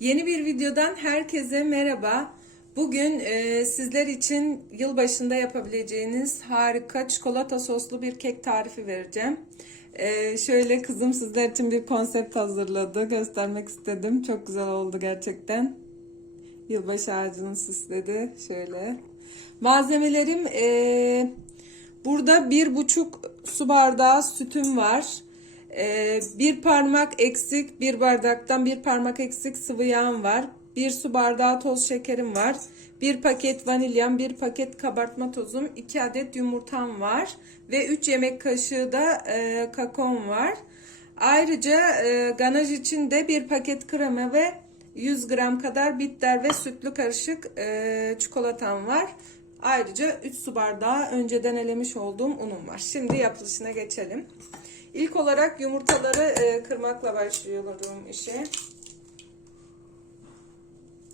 Yeni bir videodan herkese merhaba. Bugün e, sizler için yılbaşında yapabileceğiniz harika çikolata soslu bir kek tarifi vereceğim. E, şöyle kızım sizler için bir konsept hazırladı. Göstermek istedim. Çok güzel oldu gerçekten. Yılbaşı ağacını süsledi. Şöyle. Malzemelerim e, burada bir buçuk su bardağı sütüm var. Ee, bir parmak eksik, bir bardaktan bir parmak eksik sıvı yağım var. Bir su bardağı toz şekerim var. Bir paket vanilyam, bir paket kabartma tozum, iki adet yumurtam var. Ve 3 yemek kaşığı da e, kakaom var. Ayrıca e, ganaj için de bir paket krema ve 100 gram kadar bitter ve sütlü karışık e, çikolatam var. Ayrıca 3 su bardağı önceden elemiş olduğum unum var. Şimdi yapılışına geçelim. İlk olarak yumurtaları e, kırmakla başlıyorum işe.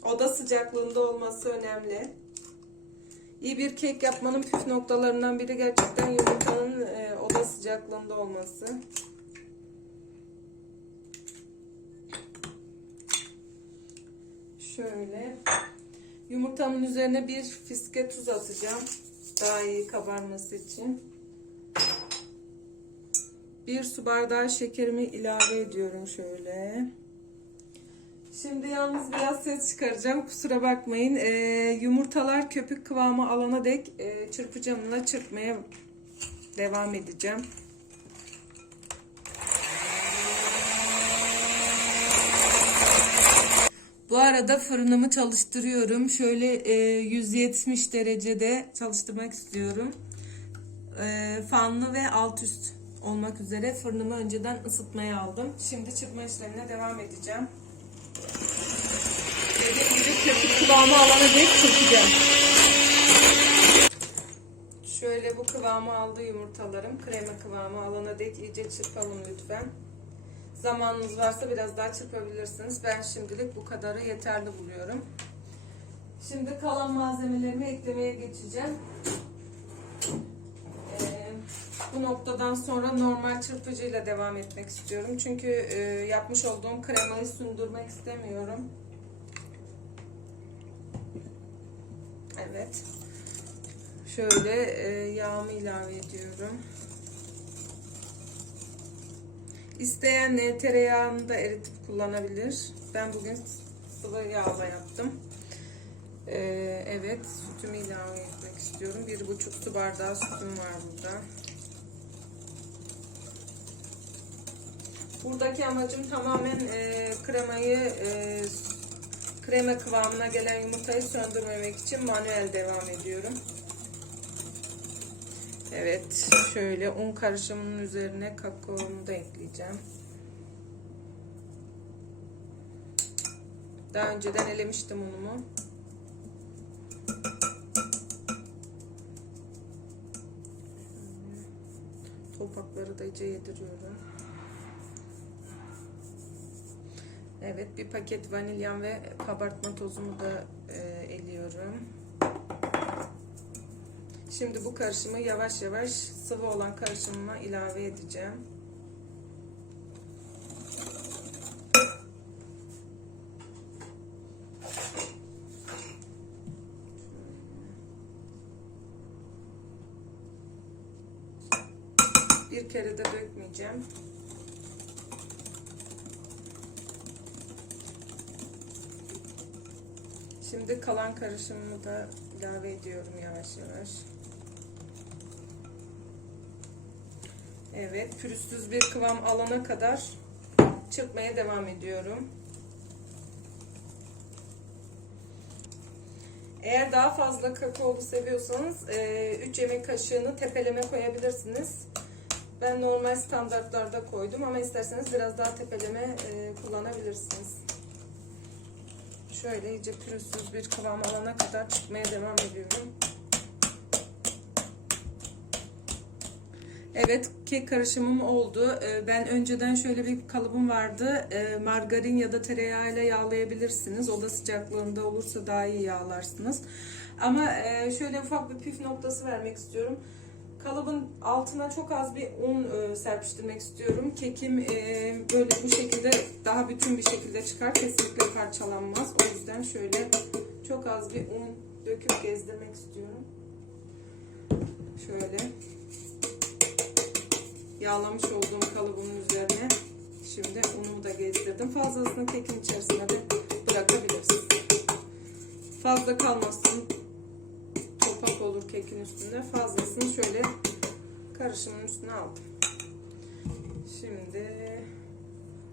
Oda sıcaklığında olması önemli. İyi bir kek yapmanın püf noktalarından biri gerçekten yumurtanın e, oda sıcaklığında olması. Şöyle yumurtamın üzerine bir fiske tuz atacağım. Daha iyi kabarması için. Bir su bardağı şekerimi ilave ediyorum şöyle. Şimdi yalnız biraz ses çıkaracağım. Kusura bakmayın. Ee, yumurtalar köpük kıvamı alana dek e, çırpıcımla çırpmaya devam edeceğim. Bu arada fırınımı çalıştırıyorum. Şöyle e, 170 derecede çalıştırmak istiyorum. E, fanlı ve alt üst olmak üzere fırınımı önceden ısıtmaya aldım. Şimdi çırpma işlemine devam edeceğim. Dediğim gibi kıvamı alana dek çırpacağım. Şöyle bu kıvamı aldı yumurtalarım. Krema kıvamı alana dek iyice çırpalım lütfen. Zamanınız varsa biraz daha çırpabilirsiniz. Ben şimdilik bu kadarı yeterli buluyorum. Şimdi kalan malzemelerimi eklemeye geçeceğim. Bu noktadan sonra normal çırpıcıyla devam etmek istiyorum. Çünkü e, yapmış olduğum kremayı sündürmek istemiyorum. Evet. Şöyle e, yağımı ilave ediyorum. İsteyen e, tereyağını da eritip kullanabilir. Ben bugün sıvı yağla yaptım. Ee, evet, sütümü ilave etmek istiyorum. Bir buçuk su bardağı sütüm var burada. Buradaki amacım tamamen e, kremayı e, krema kıvamına gelen yumurtayı söndürmemek için manuel devam ediyorum. Evet, şöyle un karışımının üzerine kakaomu da ekleyeceğim. Daha önceden elemiştim unumu. Topakları da iyice yediriyorum. Evet, bir paket vanilyam ve kabartma tozumu da e, eliyorum. Şimdi bu karışımı yavaş yavaş sıvı olan karışımıma ilave edeceğim. Bir kere de dökmeyeceğim. Şimdi kalan karışımımı da ilave ediyorum yavaş yavaş. Evet, pürüzsüz bir kıvam alana kadar çırpmaya devam ediyorum. Eğer daha fazla kakaolu seviyorsanız 3 yemek kaşığını tepeleme koyabilirsiniz. Ben normal standartlarda koydum ama isterseniz biraz daha tepeleme kullanabilirsiniz. Şöyle iyice pürüzsüz bir kıvam alana kadar çıkmaya devam ediyorum. Evet kek karışımım oldu. Ee, Ben önceden şöyle bir kalıbım vardı. Ee, Margarin ya da tereyağı ile yağlayabilirsiniz. Oda sıcaklığında olursa daha iyi yağlarsınız. Ama e, şöyle ufak bir püf noktası vermek istiyorum. Kalıbın altına çok az bir un e, serpiştirmek istiyorum. Kekim e, böyle bu şekilde daha bütün bir şekilde çıkar. Kesinlikle parçalanmaz. O yüzden şöyle çok az bir un döküp gezdirmek istiyorum. Şöyle yağlamış olduğum kalıbın üzerine şimdi unumu da gezdirdim. Fazlasını kekin içerisine de bırakabiliriz. Fazla kalmasın. Olur kekin üstünde. Fazlasını şöyle karışımın üstüne aldım. Şimdi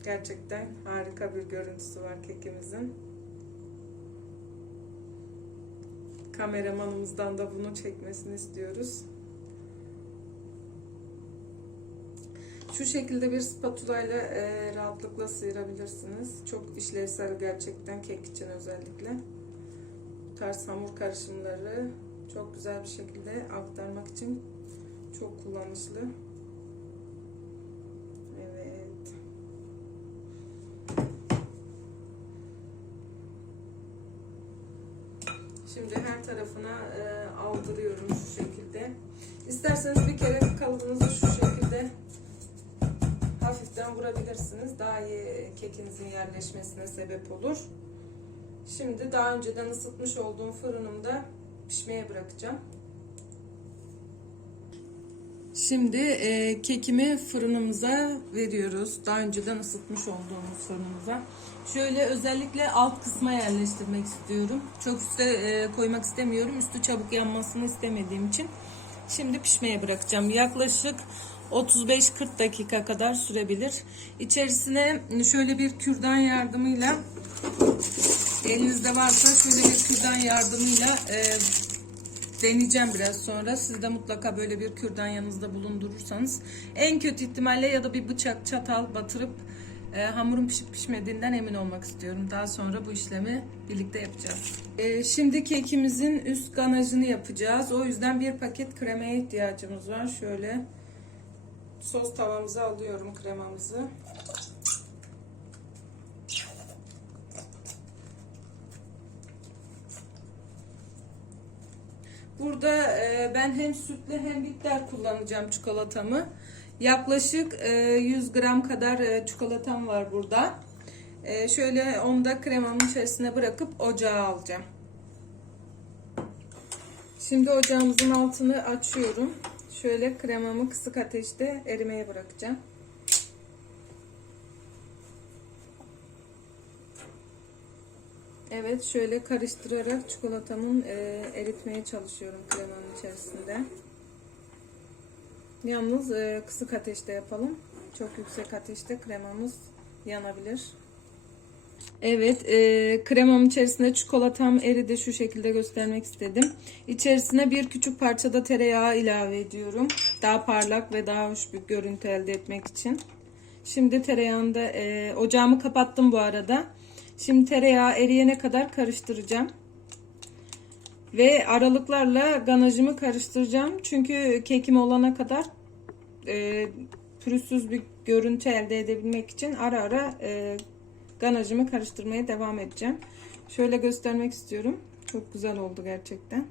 gerçekten harika bir görüntüsü var kekimizin. Kameramanımızdan da bunu çekmesini istiyoruz. Şu şekilde bir spatula ile rahatlıkla sıyırabilirsiniz. Çok işlevsel gerçekten kek için özellikle. Bu tarz hamur karışımları çok güzel bir şekilde aktarmak için çok kullanışlı. Evet. Şimdi her tarafına e, aldırıyorum şu şekilde. İsterseniz bir kere kalıbınızı şu şekilde hafiften vurabilirsiniz. Daha iyi kekinizin yerleşmesine sebep olur. Şimdi daha önceden ısıtmış olduğum fırınımda pişmeye bırakacağım. Şimdi e, kekimi fırınımıza veriyoruz. Daha önceden ısıtmış olduğumuz fırınımıza. Şöyle özellikle alt kısma yerleştirmek istiyorum. Çok üste e, koymak istemiyorum. Üstü çabuk yanmasını istemediğim için. Şimdi pişmeye bırakacağım. Yaklaşık 35-40 dakika kadar sürebilir. İçerisine şöyle bir kürdan yardımıyla elinizde varsa şöyle bir kürdan yardımıyla e, deneyeceğim biraz sonra. Siz de mutlaka böyle bir kürdan yanınızda bulundurursanız en kötü ihtimalle ya da bir bıçak çatal batırıp e, hamurun pişip pişmediğinden emin olmak istiyorum. Daha sonra bu işlemi birlikte yapacağız. E, şimdi kekimizin üst ganajını yapacağız. O yüzden bir paket kremaya ihtiyacımız var. Şöyle sos tavamıza alıyorum kremamızı. Burada e, ben hem sütlü hem bitter kullanacağım çikolatamı. Yaklaşık e, 100 gram kadar e, çikolatam var burada. E, şöyle onu da kremamın içerisine bırakıp ocağa alacağım. Şimdi ocağımızın altını açıyorum. Şöyle kremamı kısık ateşte erimeye bırakacağım. Evet şöyle karıştırarak çikolatamın e, eritmeye çalışıyorum kremanın içerisinde. Yalnız e, kısık ateşte yapalım. Çok yüksek ateşte kremamız yanabilir. Evet e, kremamın içerisinde çikolatam eridi şu şekilde göstermek istedim. İçerisine bir küçük parçada tereyağı ilave ediyorum. Daha parlak ve daha hoş bir görüntü elde etmek için. Şimdi tereyağında e, ocağımı kapattım bu arada. Şimdi tereyağı eriyene kadar karıştıracağım. Ve aralıklarla ganajımı karıştıracağım. Çünkü kekim olana kadar e, pürüzsüz bir görüntü elde edebilmek için ara ara e, ganajımı karıştırmaya devam edeceğim. Şöyle göstermek istiyorum. Çok güzel oldu gerçekten.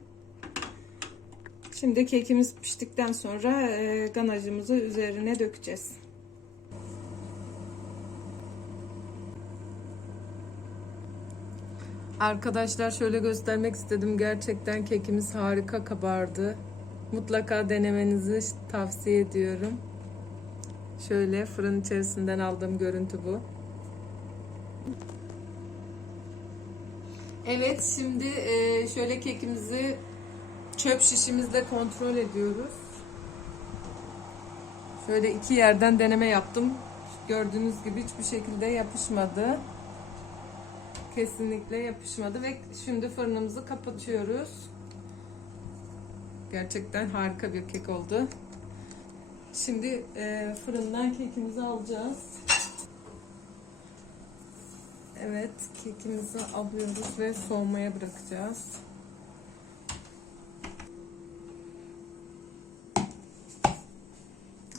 Şimdi kekimiz piştikten sonra e, ganajımızı üzerine dökeceğiz. Arkadaşlar şöyle göstermek istedim. Gerçekten kekimiz harika kabardı. Mutlaka denemenizi tavsiye ediyorum. Şöyle fırın içerisinden aldığım görüntü bu. Evet şimdi e, şöyle kekimizi çöp şişimizle kontrol ediyoruz. Şöyle iki yerden deneme yaptım. Gördüğünüz gibi hiçbir şekilde yapışmadı. Kesinlikle yapışmadı ve şimdi fırınımızı kapatıyoruz. Gerçekten harika bir kek oldu. Şimdi e, fırından kekimizi alacağız. Evet, kekimizi alıyoruz ve soğumaya bırakacağız.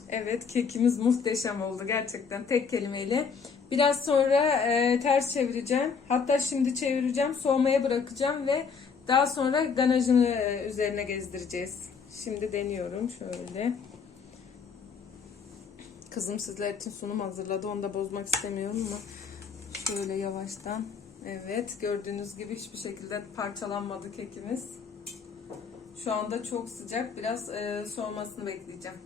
Evet, kekimiz muhteşem oldu gerçekten tek kelimeyle. Biraz sonra e, ters çevireceğim. Hatta şimdi çevireceğim, soğumaya bırakacağım ve daha sonra ganajını e, üzerine gezdireceğiz. Şimdi deniyorum şöyle. Kızım sizler için sunum hazırladı. Onu da bozmak istemiyorum ama şöyle yavaştan. Evet gördüğünüz gibi hiçbir şekilde parçalanmadı kekimiz. Şu anda çok sıcak. Biraz e, soğumasını bekleyeceğim.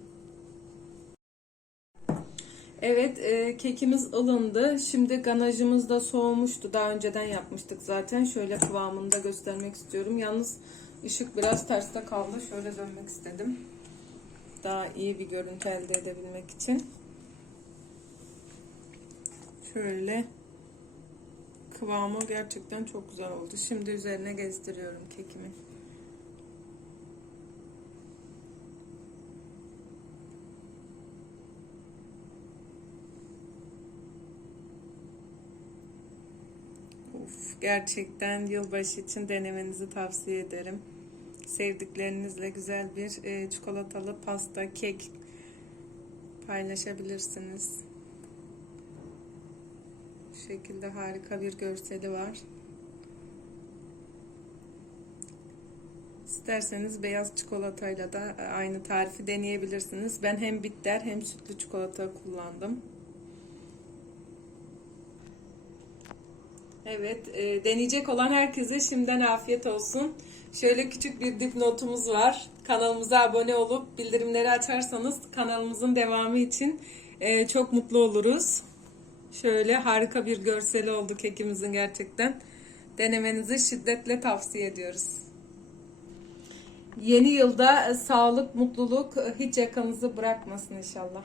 Evet e, kekimiz ılındı. Şimdi ganajımız da soğumuştu. Daha önceden yapmıştık zaten. Şöyle kıvamını da göstermek istiyorum. Yalnız ışık biraz terste kaldı. Şöyle dönmek istedim. Daha iyi bir görüntü elde edebilmek için. Şöyle kıvamı gerçekten çok güzel oldu. Şimdi üzerine gezdiriyorum kekimi. Of, gerçekten yılbaşı için denemenizi tavsiye ederim. Sevdiklerinizle güzel bir e, çikolatalı pasta, kek paylaşabilirsiniz. Bu şekilde harika bir görseli var. İsterseniz beyaz çikolatayla da aynı tarifi deneyebilirsiniz. Ben hem bitter hem sütlü çikolata kullandım. Evet, e, deneyecek olan herkese şimdiden afiyet olsun. Şöyle küçük bir dipnotumuz var. Kanalımıza abone olup bildirimleri açarsanız kanalımızın devamı için e, çok mutlu oluruz. Şöyle harika bir görseli oldu kekimizin gerçekten. Denemenizi şiddetle tavsiye ediyoruz. Yeni yılda sağlık, mutluluk hiç yakanızı bırakmasın inşallah.